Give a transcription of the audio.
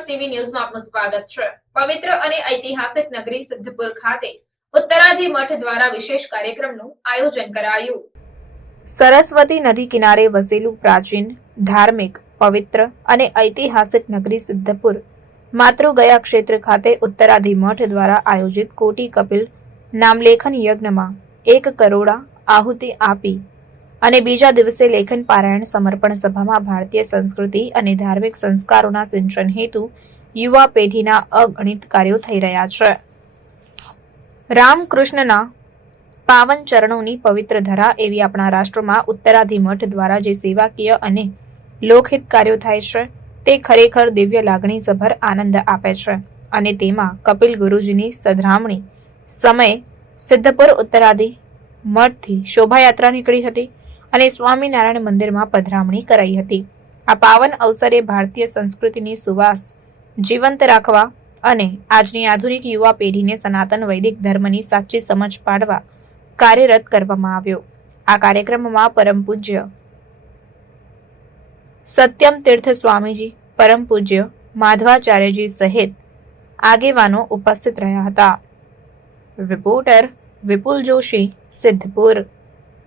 TV ન્યૂઝમાં આપનું સ્વાગત છે. પવિત્ર અને ઐતિહાસિક નગરી સિદ્ધપુર ખાતે ઉત્તરાધી મઠ દ્વારા વિશેષ કાર્યક્રમનું આયોજન કરાયું. સરસ્વતી નદી કિનારે વસેલું પ્રાચીન, ધાર્મિક, પવિત્ર અને ઐતિહાસિક નગરી સિદ્ધપુર માતૃગયા ક્ષેત્ર ખાતે ઉત્તરાધી મઠ દ્વારા આયોજિત કોટી કપિલ નામલેખન યજ્ઞમાં એક કરોડા આહુતિ આપી અને બીજા દિવસે લેખન પારાયણ સમર્પણ સભામાં ભારતીય સંસ્કૃતિ અને ધાર્મિક સંસ્કારોના સિંચન હેતુ યુવા પેઢીના અગણિત કાર્યો થઈ રહ્યા છે. રામકૃષ્ણના પાવન ચરણોની પવિત્ર ધરા એવી આપણા રાષ્ટ્રમાં ઉત્તરાધિ મઠ દ્વારા જે સેવાકીય અને લોકહિત કાર્યો થાય છે, તે ખરેખર દિવ્ય લાગણીસભર આનંદ આપે છે અને તેમાં કપિલ ગુરુજીની સધરામણી સમયે સિદ્ધપુર ઉત્તરાધિ મઠથી શોભાયાત્રા નીકળી હતી. અને સ્વામિનારાયણ મંદિરમાં પધરામણી કરાઈ હતી. આ પાવન અવસરે ભારતીય સંસ્કૃતિની સુવાસ, જીવંત રાખવા અને આજની આધુનિક યુવા પેઢીને સનાતન વૈદિક ધર્મની સાચી સમજ પાડવા કાર્યરત કરવામાં આવ્યો. આ કાર્યક્રમમાં પરમ પૂજ્ય સત્યમ તીર્થ સ્વામીજી, પરમ પૂજ્ય માધવાચાર્યજી સહિત આગેવાનો ઉપસ્થિત રહ્યા હતા. રિપોર્ટર વિપુલ જોશી, સિદ્ધપુર.